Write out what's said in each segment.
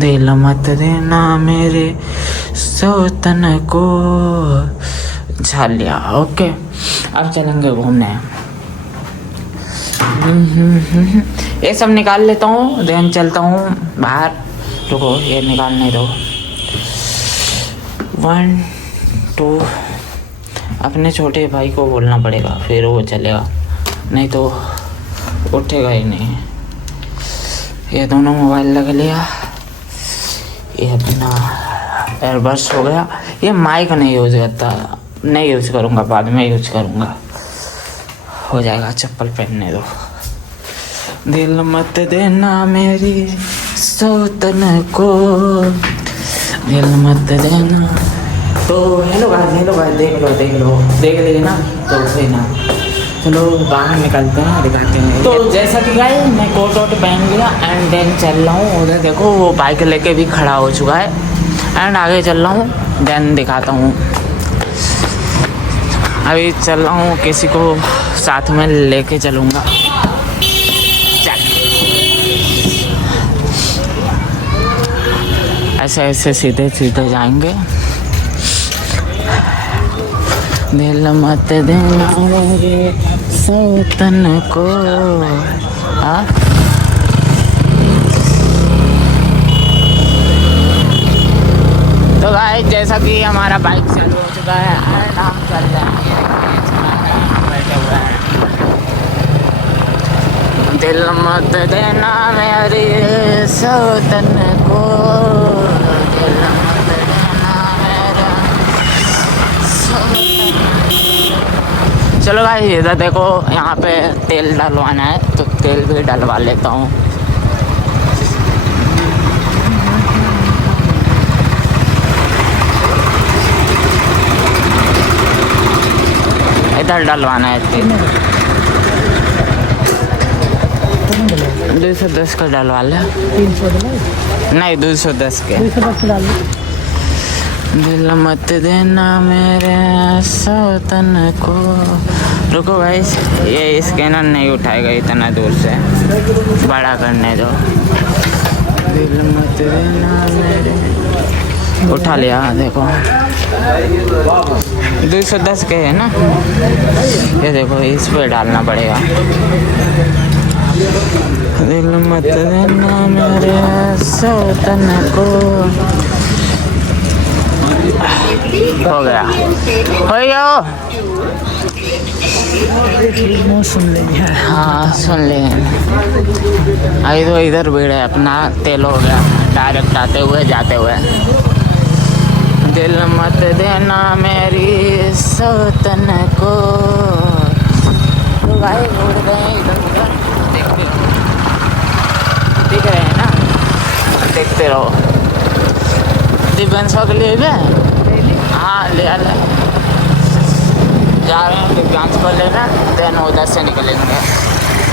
दिल मत देना मेरे सौतन को। झालिया। ओके, अब चलेंगे घूमने। ये सब निकाल लेता हूँ, देन चलता हूँ बाहर। रुको, ये निकालने दो। 1 2। अपने छोटे भाई को बोलना पड़ेगा, फिर वो चलेगा, नहीं तो उठेगा ही नहीं। ये दोनों मोबाइल लग लिया। ये अपना एयरबड्स हो गया। ये माइक नहीं यूज़ करता, नहीं यूज़ करूँगा, बाद में यूज़ करूँगा, हो जाएगा। चप्पल पहनने दो। दिल मत देना मेरी सौतन को, दिल मत देना। तो हेलो गाइस, देख लिए ना, तो सही ना। चलो बाहर निकलते हैं, दिखाते हैं। तो जैसा कि गाइस मैं कोट वोट पहन लिया एंड देन चल रहा हूँ उधर। देखो वो बाइक लेके भी खड़ा हो चुका है एंड आगे चल रहा हूँ, देन दिखाता हूँ। अभी चल रहा हूँ, किसी को साथ में लेके चलूँगा। ऐसे ऐसे सीधे सीधे जाएंगे। दिल मत देना मेरे सौतन को। तो गाइस जैसा कि हमारा बाइक चालू हो चुका है एंड हम चल जाएंगे, बैठे हुए हैं। दिल मत देना मेरी सौतन को, दिल मत देना मेरा सौतन। चलो भाई इधर देखो, यहाँ पे तेल डलवाना है, तो तेल भी डलवा लेता हूँ। इधर डलवाना है तेल। 210 का डलवा ले। 300 नहीं, 210 के। दिल मत देना मेरे सौतन को। रुको गाइस, ये स्कैनर नहीं उठाएगा इतना दूर से, बड़ा करने दो। दिल मत देना मेरे, उठा लिया। देखो 210 के है ना, ये देखो इस पे डालना पड़ेगा। दिल मत देना मेरे सौतन को। हो गया, सुन लेंगे। हाँ सुन लेंगे। अभी तो इधर भीड़ है, अपना तेल हो गया डायरेक्ट आते हुए जाते हुए। दिल मत देना मेरी सौतन को। तो भाई उड़ गए इधर उधर, दिख रहे हैं ना, देखते रहो। दिव्यांश के लिए भी, हाँ ले जा रहे हैं दिव्यांश को लेना, देन उधर से निकलेंगे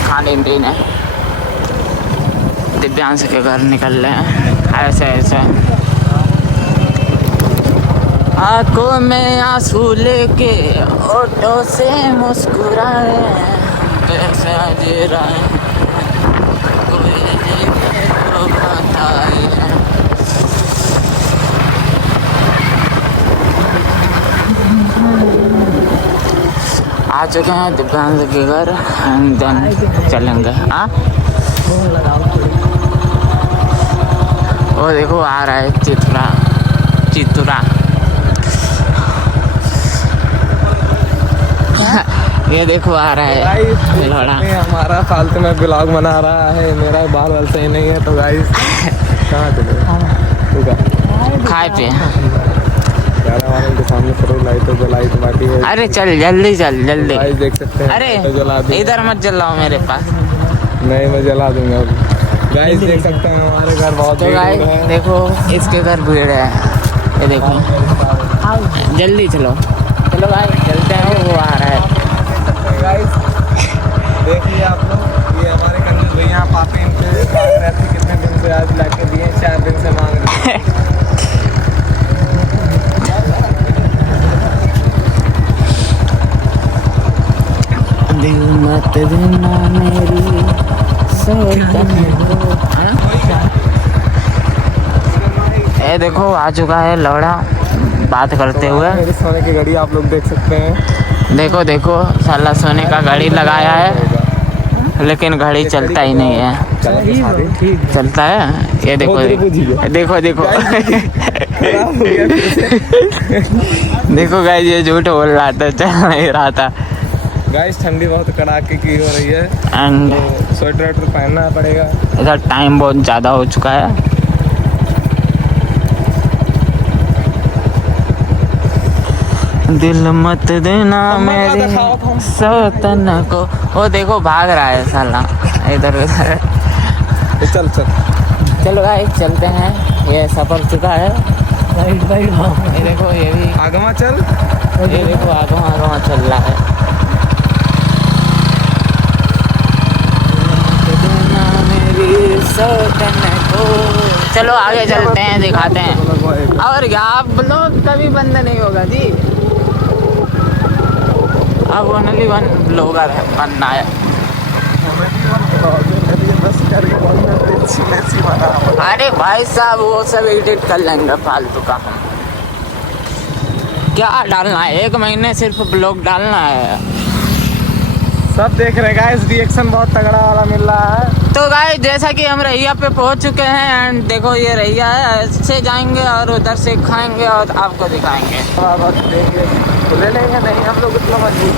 खाने पीने। दिव्यांश के घर निकल रहे हैं ऐसे ऐसे। आँखों में आंसू लेके ऑटो से मुस्कुराए, कैसे जी रहे हैं कोई तो बताए। आ चुके हैं दिव्यांश के घर एंड देन चलेंगे। हाँ वो देखो आ रहा है चित्रा ये देखो आ रहा है लौड़ा। हमारा फालतू में ब्लॉग बना रहा है, मेरा बाल वाल सही नहीं है। तो गाइस कहाँ चले खाए पे के सामने फिर लाइटों जलाई बाकी है। अरे चल जल्दी गाइस देख सकते हैं। अरे इधर मत जलाओ मेरे पास। नहीं मैं जला दूंगा। गाइस देख सकते हैं हमारे घर बहुत तो गाइस देखो इसके घर भीड़ है, ये देखो। जल्दी चलो भाई, चलते हैं, वो आ रहा है। गाइस देखिए आप लोग, ये हमारे कंजूस भैया पापी इनसे मांग रहे थे कितने दिन से, आज लाके दिए 4 दिन से मांग रहे थे। दिल मत देना मेरी सौतन को। ये देखो आ चुका है लौड़ा बात करते हुए। मेरे सोने की घड़ी आप लोग देख सकते हैं। देखो देखो साला सोने का घड़ी लगाया है लेकिन घड़ी चलता ही नहीं है। चलता है ये देखो देखो देखो देखो गाइस ये झूठ बोल रहा था, चल नहीं रहा था। गाइस ठंडी बहुत कड़ाके की हो रही है एंड तो स्वेटर वेटर पहनना पड़ेगा। इधर टाइम बहुत ज़्यादा हो चुका है। दिल मत देना मेरे सौतन को। वो देखो भाग रहा है साला इधर उधर। चल चल चलो भाई चलते हैं, ये सफर चुका है। ये देखो ये भी आगमा चल, ये देखो आगमा चल रहा है। चलो आगे चलते हैं, दिखाते हैं। और क्या आप ब्लॉग कभी बंद नहीं होगा जी, अब ओनली वन ब्लॉगर है बनना है। अरे भाई साहब वो सब एडिट कर लेंगे फालतू का। क्या डालना है, 1 महीने सिर्फ ब्लॉग डालना है। सब देख रहे गाइस, रिएक्शन बहुत तगड़ा वाला मिल रहा है। तो गाइस जैसा कि हम रैया पे पहुंच चुके हैं एंड देखो ये रैया है, इससे जाएंगे और उधर से खाएंगे और आपको दिखाएंगे। ले लेंगे नहीं हम लोग इतना मजबूत।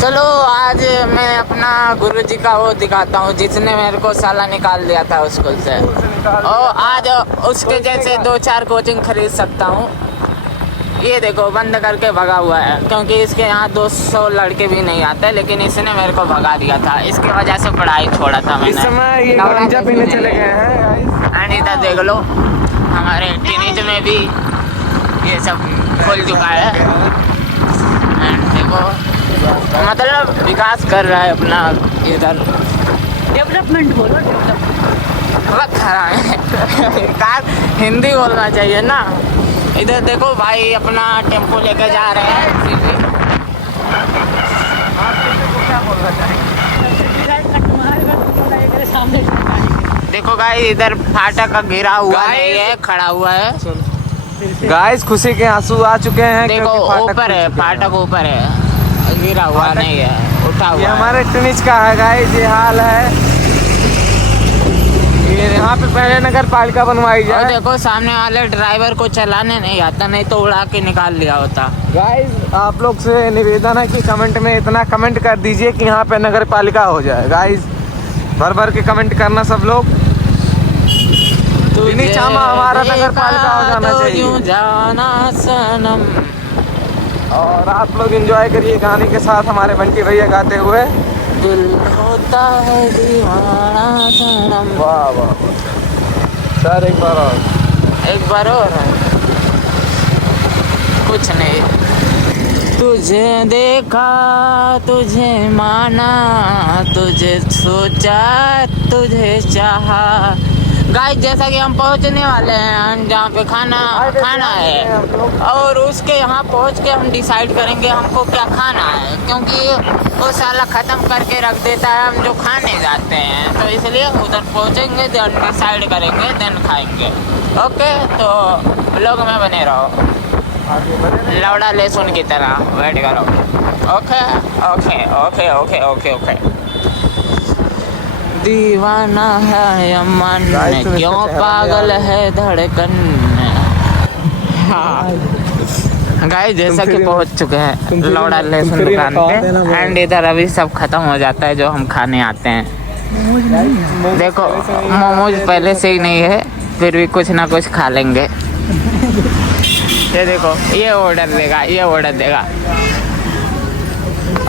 चलो आज मैं अपना गुरुजी का वो दिखाता हूँ जिसने मेरे को साला निकाल दिया था स्कूल से, और आज उसके जैसे 2-4 कोचिंग खरीद सकता हूँ। ये देखो बंद करके भगा हुआ है क्योंकि इसके यहाँ 200 लड़के भी नहीं आते, लेकिन इसने मेरे को भगा दिया था, इसकी वजह से पढ़ाई छोड़ा था मैंने। इस समय ये गांजा पीने चले गए हैं। एंड इधर देख लो हमारे टीनेज में भी ये सब खुल चुका है। एंड देखो मतलब विकास कर रहा है अपना, इधर डेवलपमेंट बोलो, डेवलपमेंट खरा है विकास हिंदी बोलना चाहिए ना। इधर देखो भाई अपना टेम्पो लेके जा रहे हैं। देखो भाई इधर फाटक का घिरा हुआ नहीं है, खड़ा हुआ है। गाइस खुशी के आंसू आ चुके हैं। देखो ऊपर है, फाटक ऊपर है, गिरा हुआ नहीं है, उठा हुआ। ये हमारे टेनिस का है गाइस, ये हाल है। ये यहाँ पे पहले नगर पालिका बनवाई जाए। देखो सामने वाले ड्राइवर को चलाने नहीं आता, नहीं तो उड़ा के निकाल लिया होता। गाइस आप लोग से निवेदन है कि कमेंट में इतना कमेंट कर दीजिए कि यहाँ पे नगर पालिका हो जाए। गाइस भर भर के कमेंट करना सब लोग। चामा हमारा नगर पालिका हो जाना चाहिए। जाना सनम। और आप लोग एंजॉय करिए गाने के साथ हमारे बंटी भैया गाते हुए। दिल होता है दीवाना सनम। वाह वाह सर, एक बार और कुछ नहीं। तुझे देखा, तुझे माना, तुझे सोचा, तुझे चाहा। गाइस जैसा कि हम पहुंचने वाले हैं जहाँ पे खाना है, और उसके यहाँ पहुँच के हम डिसाइड करेंगे हमको क्या खाना है, क्योंकि वो साला ख़त्म करके रख देता है हम जो खाने जाते हैं। तो इसलिए उधर पहुँचेंगे, देन डिसाइड करेंगे, देन खाएंगे। ओके तो ब्लॉग में बने रहो, लौड़ा लहसुन की तरह वेट करो। Okay okay okay okay okay okay. दीवाना है अमन, क्यों पागल है धड़कन। हाँ गाइस जैसा कि पहुंच चुके हैं लौड़ा लहसुन दुकान पे, एंड इधर अभी सब खत्म हो जाता है जो हम खाने आते हैं। देखो मोमोज पहले से ही नहीं है, फिर भी कुछ ना कुछ खा लेंगे। ये देखो ये ऑर्डर देगा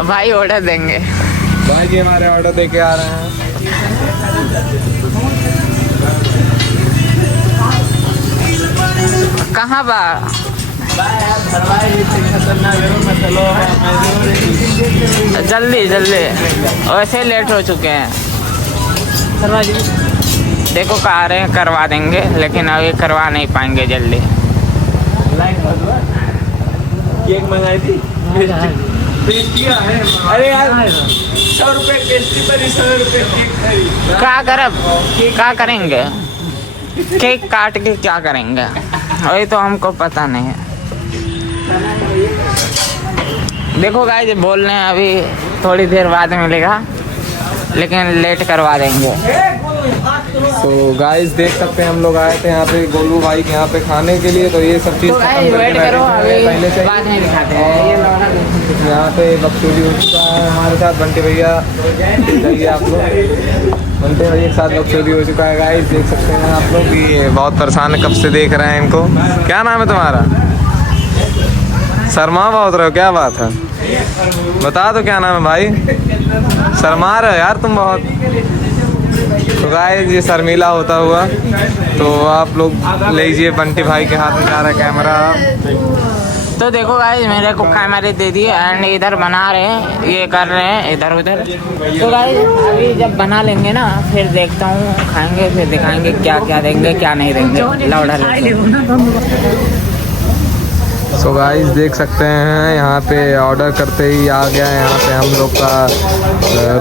भाई, ऑर्डर देंगे भाई जी, हमारे ऑर्डर दे के आ रहे हैं। कहाँ बा? जल्दी वैसे लेट हो चुके हैं। देखो कह रहे हैं करवा देंगे, लेकिन अभी करवा नहीं पाएंगे जल्दी। केक मंगाई थी, पेस्ट्रियाँ है। अरे यार 100 रुपये पेस्ट्री पर 100 रुपये केक। क्या करेंगे? केक काट के क्या करेंगे वही तो हमको पता नहीं है। देखो गाइस बोल रहे हैं अभी थोड़ी देर बाद मिलेगा लेकिन लेट करवा देंगे। तो गाइस देख सकते हैं हम लोग आए थे यहाँ पे गोलू भाई के यहाँ पे खाने के लिए, तो ये सब चीज़ तो गाइस वेट करो अभी पहले से बाद में दिखाते हैं। ये लौड़ा यहाँ पे बकचोदी हो चुका है हमारे साथ। बंटी भैया जाइए आप लोग, बंटी भैया के साथ बकचोदी हो चुका है गाइस। देख सकते हैं आप लोग कि बहुत परेशान है, कब से देख रहे हैं इनको। क्या नाम है तुम्हारा? शर्मा बहुत रहे हो, क्या बात है? बता दो क्या नाम है भाई? शर्मा रहे हो यार तुम बहुत। तो गाइस ये शर्मीला होता हुआ, तो आप लोग लीजिए, बंटी भाई के हाथ में जा रहा है कैमरा। तो देखो गाइस मेरे को कैमरे दे दिए एंड इधर बना रहे हैं, ये कर रहे हैं इधर उधर। तो गाइस अभी जब बना लेंगे ना फिर देखता हूँ, खाएंगे फिर दिखाएंगे क्या क्या देंगे क्या नहीं देंगे। लौड़ा सो गाइस देख सकते हैं यहाँ पे ऑर्डर करते ही आ गया है, यहाँ पे हम लोग का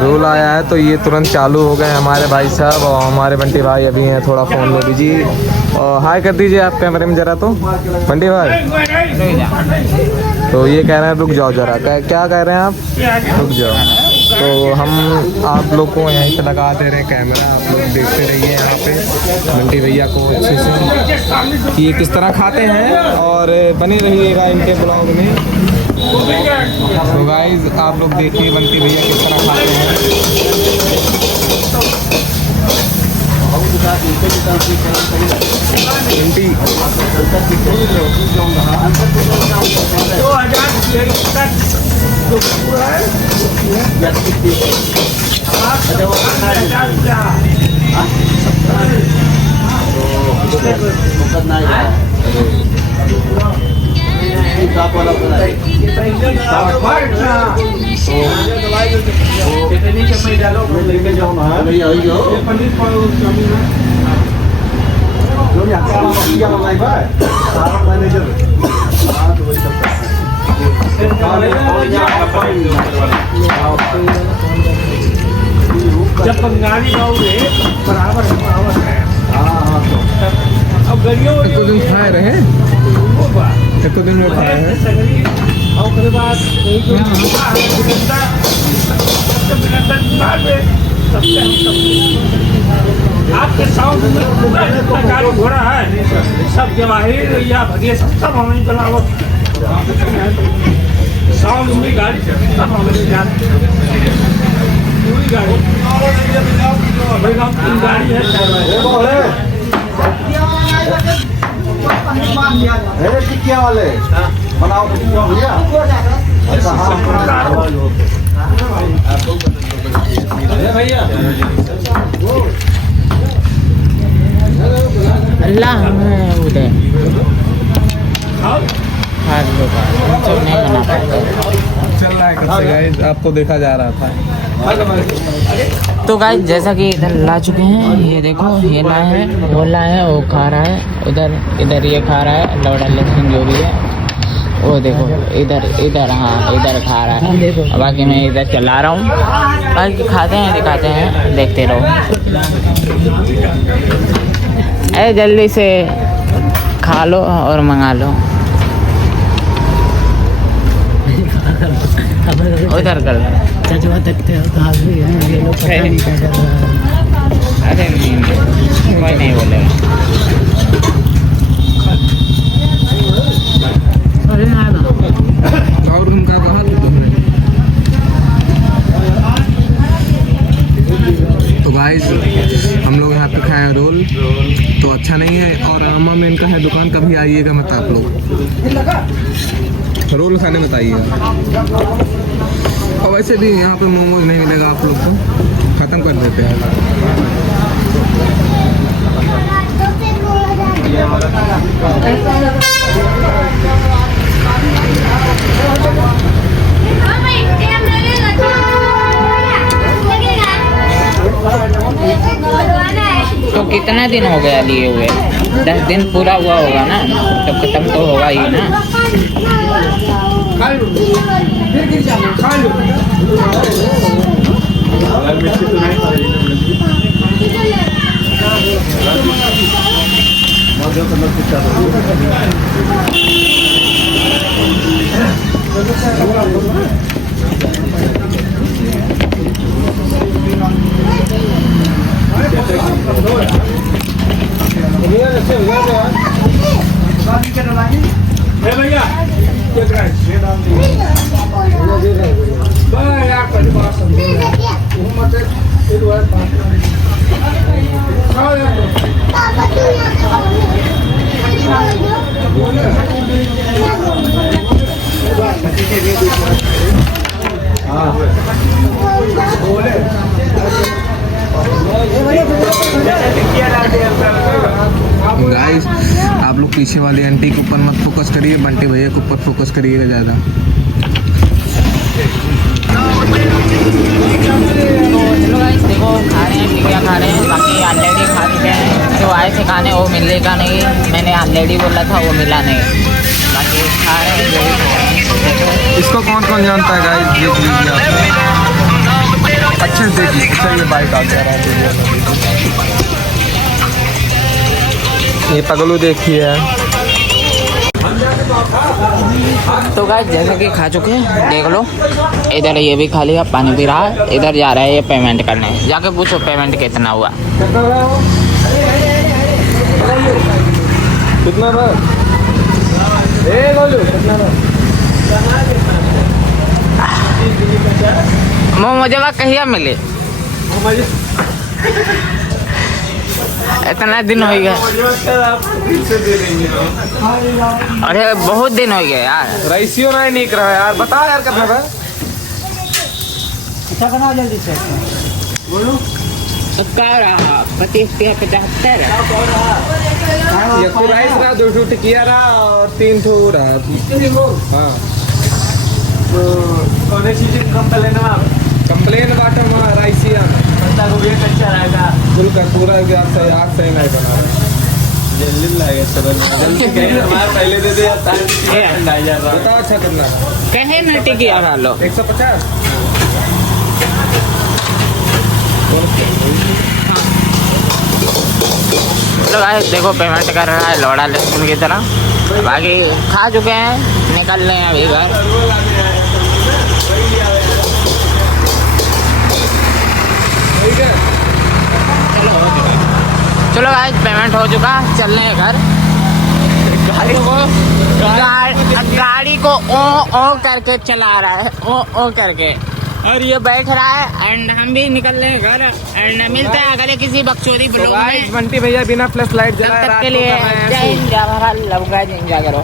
रोल आया है, तो ये तुरंत चालू हो गए हमारे भाई साहब। और हमारे बंटी भाई अभी हैं थोड़ा फ़ोन में बिजी। और हाय कर दीजिए आप कैमरे में ज़रा, तो बंटी भाई। तो ये कह रहे हैं रुक जाओ ज़रा, क्या कह रहे हैं आप? रुक जाओ। तो हम आप लोग को यहीं पे लगा दे रहे हैं कैमरा, आप लोग देखते रहिए यहाँ पे बंटी भैया को अच्छे से कि ये किस तरह खाते हैं, और बने रहिएगा इनके ब्लॉग में। तो गाइस आप लोग देखिए बंटी भैया किस तरह खाते हैं। जब बंगाली गाँव बराबर है। अब गलियों तो दिन खाए रहे, तो दिन में खाए हैं। आपके साउंड में पूरा जितना गाड़ी घोड़ा है सब जवाहिर या भगे सब हमें बनावट साउंड में गाड़ी सब हमें पूरी गाड़ी गाड़ी है टिकिया वाले बनाओ भैया। अल्लाह उदय नहीं बना पाते। चल रहा है कैसे गाइस, आपको देखा जा रहा था। तो गाइस जैसा कि इधर ला चुके हैं, ये देखो ये लाए हैं, वो लाए हैं, वो खा रहा है। इधर ये खा रहा है लौड़ा लहसुन जो भी है, वो देखो इधर हाँ इधर खा रहा है। बाकी मैं इधर चला रहा हूँ, बाकी खाते हैं दिखाते हैं, देखते रहो। अरे जल्दी से खा लो और मंगा लो। उधर कर चचवा तकते हो तो भी हैं ये लोग पता नहीं क्या कर रहा है। अरे नहीं कोई नहीं बोलेगा। और उनका कहा तो गाइस हम लोग यहाँ पे खाए रोल, तो अच्छा नहीं है। और आमा में इनका है दुकान, कभी आइएगा मत आप लोग, रोल खाने मत आइएगा। और वैसे भी यहाँ पे मोमोज नहीं मिलेगा आप लोग को, ख़त्म कर देते हैं। तो कितना दिन हो गया लिए हुए? 10 दिन पूरा हुआ होगा ना, तो खत्म तो होगा ही ना। भैया देख रहा है यार पहली बार समझे मत एक बार गाइस आप लोग पीछे वाली आंटी के ऊपर मत फोकस करिए, बंटी भैया के ऊपर फोकस करिएगा ज़्यादा। चलो गाइस देखो खा रहे हैं, टिकिया खा रहे हैं, बाकी ऑलरेडी खा चुके हैं। जो आए थे खाने वो मिलेगा नहीं, मैंने ऑलरेडी बोला था वो मिला नहीं, बाकी खा रहे हैं जो भी खा रहे हैं। इसको कौन कौन जानता है गाइस, देख लीजिए आप अच्छे से देखिए। ये बाइक आ गया है, ये पगलू देखिए। तो गाइस जैसा कि खा चुके हैं देख लो, इधर ये भी खा लिया, पानी पी रहा है, इधर जा रहा है ये पेमेंट करने। जाके पूछो पेमेंट कितना हुआ। कितना बार कितना मुझे वह कहिया मिले, इतना दिन हो गया। अरे बहुत दिन हो गया यार, राइसियो ना निक रहा है यार, बता यार कितना था। अच्छा बनाओ जल्दी से। बोलो क्या रहा 25 75 ये तो राइस रहा, 2 ठो टिकिया रहा और 3 ठो रहा। हाँ कंप्लेन बाटा वहाँ राइसिया बिल्कुल पूरा आग सही नहीं बना रहा। जल्दी लाएगा जल्दी पहले दे दे बताओ अच्छा कितना कहे न टिकिया खा लो 150। चलो गाइस देखो पेमेंट कर रहा है लौड़ा लहसुन की तरह। बाकी खा चुके हैं, निकल रहे हैं अभी घर। चलो गाइस पेमेंट हो चुका, चल रहे हैं घर। गाड़ी को ओ करके चला रहा है, ओ करके, और ये बैठ रहा है एंड हम भी निकल रहे हैं घर। एंड मिलते हैं अगले किसी बकचोदी ब्लॉग में। बंटी भैया बिना फ्लैश लाइट तब तक के लिए जय हिंद, जय भारत, लव गाइस, एंजॉय करो।